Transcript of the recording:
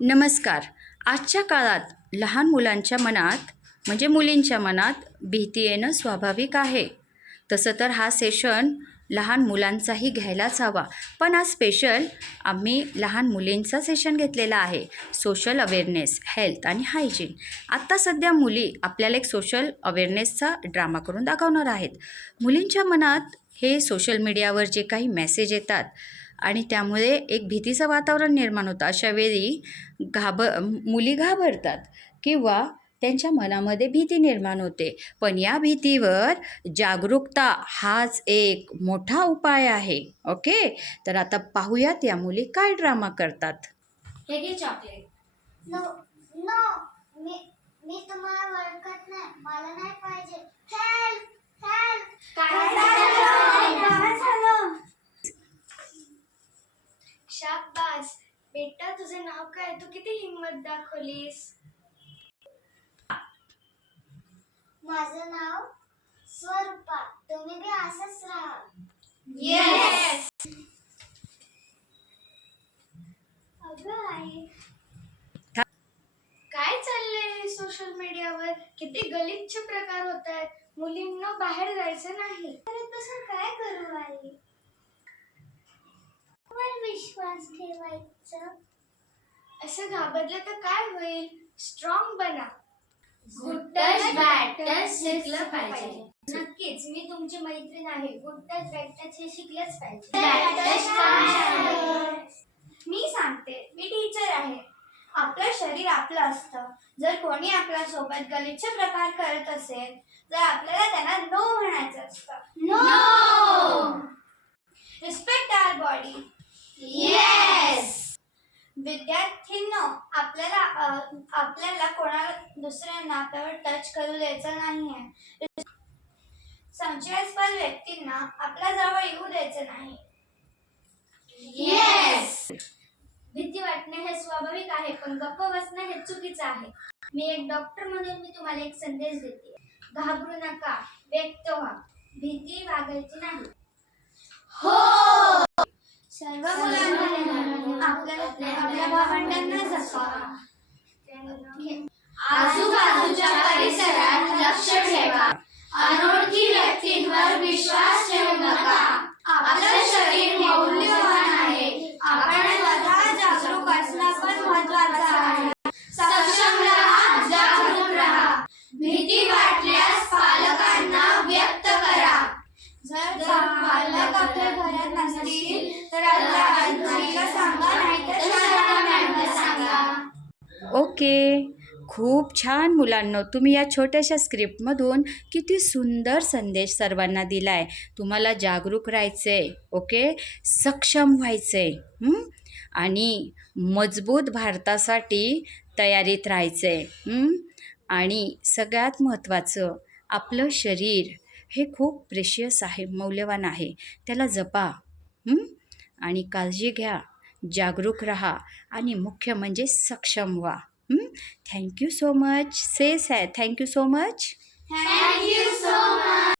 नमस्कार. आजच्या काळात लहान मुलांच्या मनात म्हणजे मुलींच्या मनात भीती येणं स्वाभाविक आहे. तसं तर हा सेशन लहान मुलांचाही घ्यायलाच हवा. पण आज स्पेशल आम्ही लहान मुलींचा सेशन घेतलेला आहे. सोशल अवेअरनेस, हेल्थ आणि हायजीन. आत्ता सध्या मुली आपल्याला एक सोशल अवेअरनेसचा ड्रामा करून दाखवणार आहेत. मुलींच्या मनात हे सोशल मीडियावर जे काही मेसेज येतात आणि त्यामुळे एक भीतीचं वातावरण निर्माण होतं. अशा वेळी मुली घाबरतात किंवा त्यांच्या मनामध्ये भीती निर्माण होते. पण या भीतीवर जागरूकता हाच एक मोठा उपाय आहे. ओके, तर आता पाहूयात या मुली काय ड्रामा करतात. हे घे चॉकलेट. नो नो मी तुम्हाला ओळखत नाही, मला नाही पाहिजे. Help help. काय झालं? शाबास बेटा, तुझे नाव काय? तू किती हिम्मत दाखवलीस. माझं नाव स्वरूपा. तुम्ही बी असंच राहा. येस. अगं आई, काय चाललंय सोशल मीडियावर? किती गलिच्छ प्रकार होत आहेत. मुलींना बाहेर जायचं नाही. अरे तसं काय करू आई? वर विश्वास ठेवायचा. असं घाबरलं तर काय होईल? स्ट्रॉंग बना. गुड टच बॅड टच शिकलं पाहिजे. नक्कीच, मी तुमची मैत्रीण आहे. गुड टच बॅड टच हे शिकलंच पाहिजे. बॅड टच काय आहे? मी सांगते, मी टीचर आहे. आपलं शरीर आपलं असतं. जर कोणी आपल्या सोबत गलिच्छ प्रकार करत असेल तर आपल्याला त्यांना नो म्हणायचं असतं. नो. रिस्पेक्ट आवर बॉडी. येस. विद्यार्थ्यांनो, आपल्याला कोणाला दुसऱ्यांना आपल्यावर टच करू द्यायचं नाहीये. संशयास्पद व्यक्तींना आपल्या जवळ येऊ द्यायचं नाही. येस. भीती वाटणे हे स्वाभाविक आहे, पण गप्प बसणं हे चुकीचं आहे. मी एक डॉक्टर म्हणून मी तुम्हाला एक संदेश देते. घाबरू नका, व्यक्त व्हा. भीती बाळगायची नाही. हो. सर्व मुलांना आपल्या भावंडांना जपा. आजूबाजूच्या परिसरात लक्ष ठेवा. अनोळखी व्यक्तींवर विश्वास ठेवू नका. आपलं शरीर मौल्यवान आहे. आपण स्वतः जागरूक असणं पण महत्त्वाचं आहे. सक्षम राहा, जागरूक राहा. भीती वाटल्यास पालकांना व्यक्त करा. जर पालक आपल्या घरात नसतील तर आपल्या आजीला सांगा, नाहीतर शाळेला मॅडमला सांगा. ओके, खूप छान मुलांनो. तुम्ही या छोट्याशा स्क्रिप्टमधून किती सुंदर संदेश सर्वांना दिला आहे. तुम्हाला जागरूक राहायचं आहे. ओके, सक्षम व्हायचं आहे आणि मजबूत भारतासाठी तयारीत राहायचं आहे. आणि सगळ्यात महत्त्वाचं, आपलं शरीर हे खूप प्रेशियस आहे, मौल्यवान आहे. त्याला जपा आणि काळजी घ्या, जागरूक राहा आणि मुख्य म्हणजे सक्षम व्हा. Thank you so much. Say thank you so much. Thank you so much.